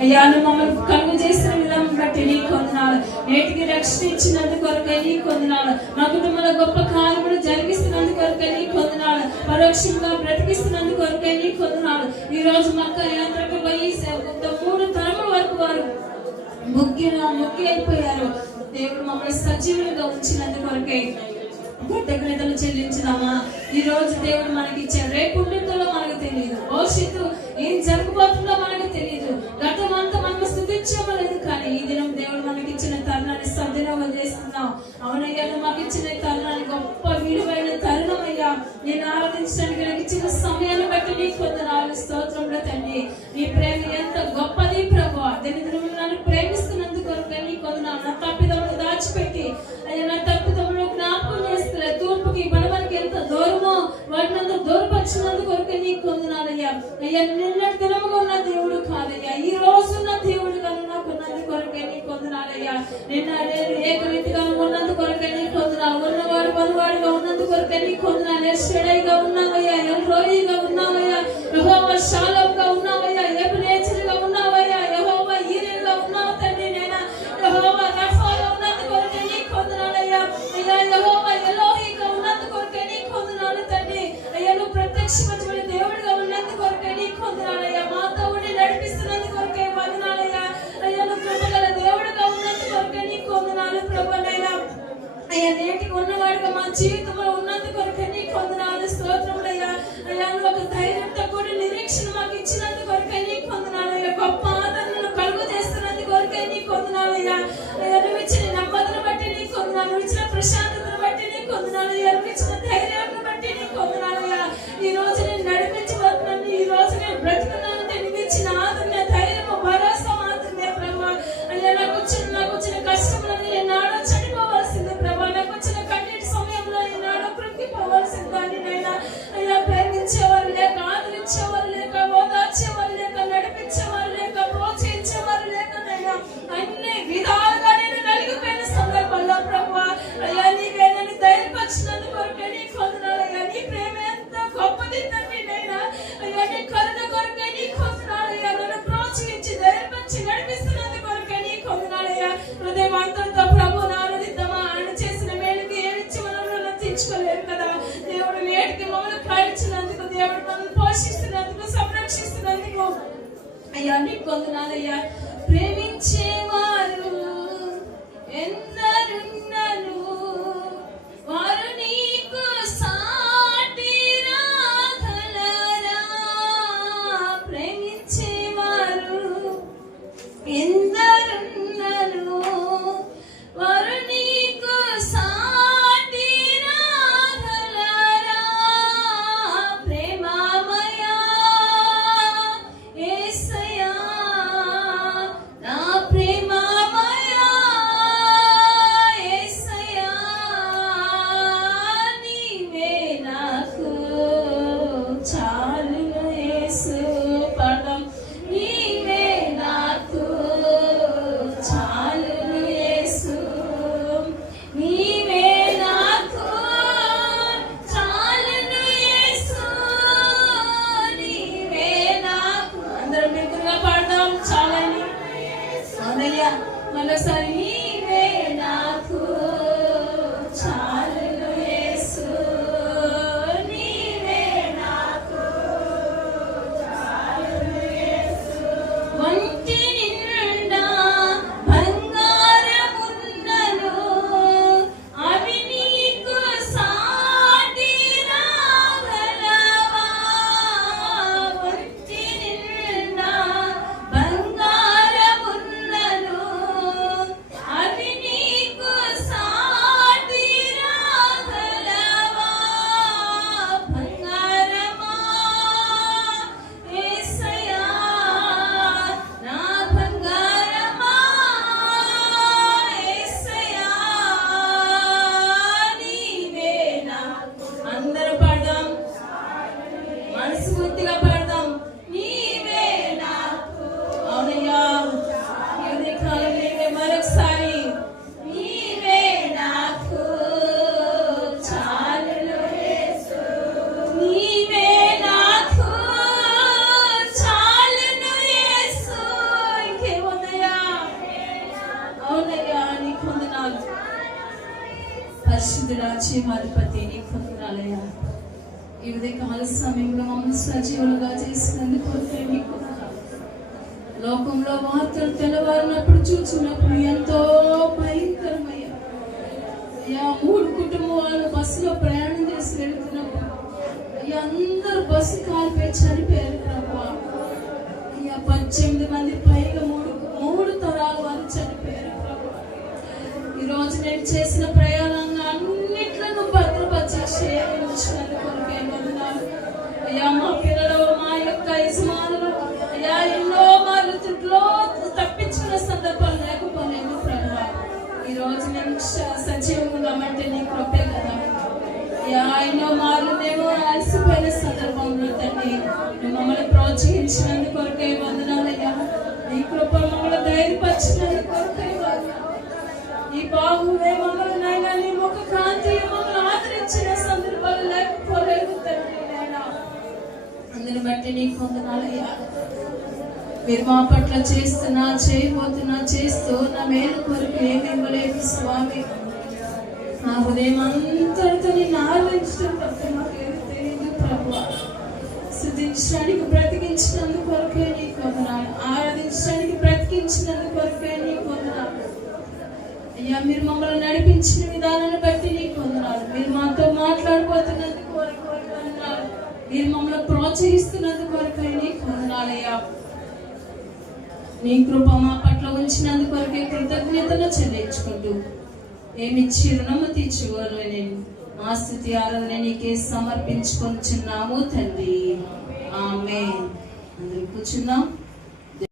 అయ్యా నువ్వు మమ్మల్ని కలుగు చేసిన విధానం బట్టి నీ కొందనాలు. నేటికి రక్షణ ఇచ్చినందుకు కొరకే నీ కొందనాలు. మా కుటుంబంలో గొప్ప కార్యములు జరిగిస్తున్నందు కొరకే నీ కొందనాలు. పరోక్షంగా బ్రతికిస్తున్నందు కొరకే నీ కొందనాలు. ఈ రోజు మక్క యాత్రకు పోయి మూడు తరముల వరకు వారు ముగ్గిన ముగ్గి అయిపోయారు దేవుడు మమ్మల్ని సజీవులుగా ఉంచినందు కొరకే. కృతజ్ఞతలు చెల్లించుదామా? ఈ రోజు దేవుడు మనకి ఇచ్చారు రేపు ఆరాధించడానికి నాకు ఇచ్చిన సమయాన్ని బట్టి నీకు కొందనాలు స్తోత్రంలో తండ్రి. నీ ప్రేమ ఎంత గొప్పది ప్రభు. దీని నువ్వు నన్ను ప్రేమిస్తున్నందుకు కొరకు నీ కొందనాలు నా తప్పిదములు దాచిపెట్టి అయ్యా నా తప్పిదములు జ్ఞాపకం చేస్తలే తూర్పుకి బలవానికి ఎంత దూరమో అంత దూరపరిచినందుకు కొరకు నీ కొందనాలయ్యా అయ్యా. నిన్నటి దినముగా ఉన్న దేవుడు కాదయ్యా. ఈ రోజున్న దేవుడు కనుక నాకు కొరకే నీ కొందనాలయ్యా నిన్న నేను ఏకరీతిగా వాడిగా ఉన్నందు కొరకే నీ కొందనాలు ఎస్టడైగా ఉన్నావయ్యా ఎల్రోయిగా ఉన్నావయ్యా. ప్రభావ శాలంగా లేదు కదా దేవుడు నేటికి మమ్మల్ని కాయించినందుకు దేవుడు మమ్మల్ని పోషిస్తున్నందుకు సంరక్షిస్తున్నందుకు. అయ్యా నీకు వందనాలయ్యా ప్రేమించేవా Manasa పరిశుద్ధుడా జీవాధిపతి నీ పొందాలయ్యా ఈ ఉదయకాల సమయంలో మమ్మల్ని సజీవులుగా చేసినందుకు లోకంలో వార్తలు తెల్లవారినప్పుడు చూసినప్పుడు ఎంతో భయంకరమయ్యా. అయ్యా మూడు కుటుంబాలు బస్సులో ప్రయాణం చేసి వెళుతున్నప్పుడు అయ్యా అందరూ బస్సు కాలిపోయి చనిపోయారు ప్రభా. అయ్యా పద్దెనిమిది మంది పైగా మూడు మూడు తరాల వారు చనిపోయారు ప్రభా. ఈ రోజు నేను చేసిన ప్రయాణం అయ్యా మా పిల్లలు మా యొక్క యజమానులు అయ్యా ఎన్నో మార్లు తుట్లో తప్పించుకున్న సందర్భాలు లేకపోలేదు ప్రభు. ఈ రోజు నేను స- సజీవంగా అంటే నీ కృపే కదా. అయ్యా నీకు వందనాలయ్యా మీరు మా పట్ల చేస్తున్నా చేయబోతున్నా చేస్తూ నా మేలు కొరకు ఏమి ఇవ్వలేదు స్వామి. నా ఉదయం అంతటితో నేను ఆలోచించడం తప్ప మాకు తెలియదు ప్రభు. శుద్ధించడానికి బ్రతికించినందుకు కొరకే నీకు వందనాలు. ఆరాధించడానికి బ్రతికించినందుకు కొరకే నీకు వందనాలు. అయ్యా మీరు మమ్మల్ని నడిపించిన విధానాన్ని బట్టి నీకు వందనాలు. మీరు మాతో మాట్లాడిపోతున్నందుకు కొరకు మీరు మమ్మల్ని ప్రోత్సహిస్తున్నందుకు కొరకు నీకు నీ కృప మా పట్ల ఉంచినందుకు వరకే కృతజ్ఞతలు చెల్లించుకుంటూ ఏమిచ్చి రుణము తీర్చుకోరు నేను మా స్థితి ఆరాధన నీకే సమర్పించుకొచ్చున్నాము తండ్రి. ఆమె అందరూ కూర్చున్నాం.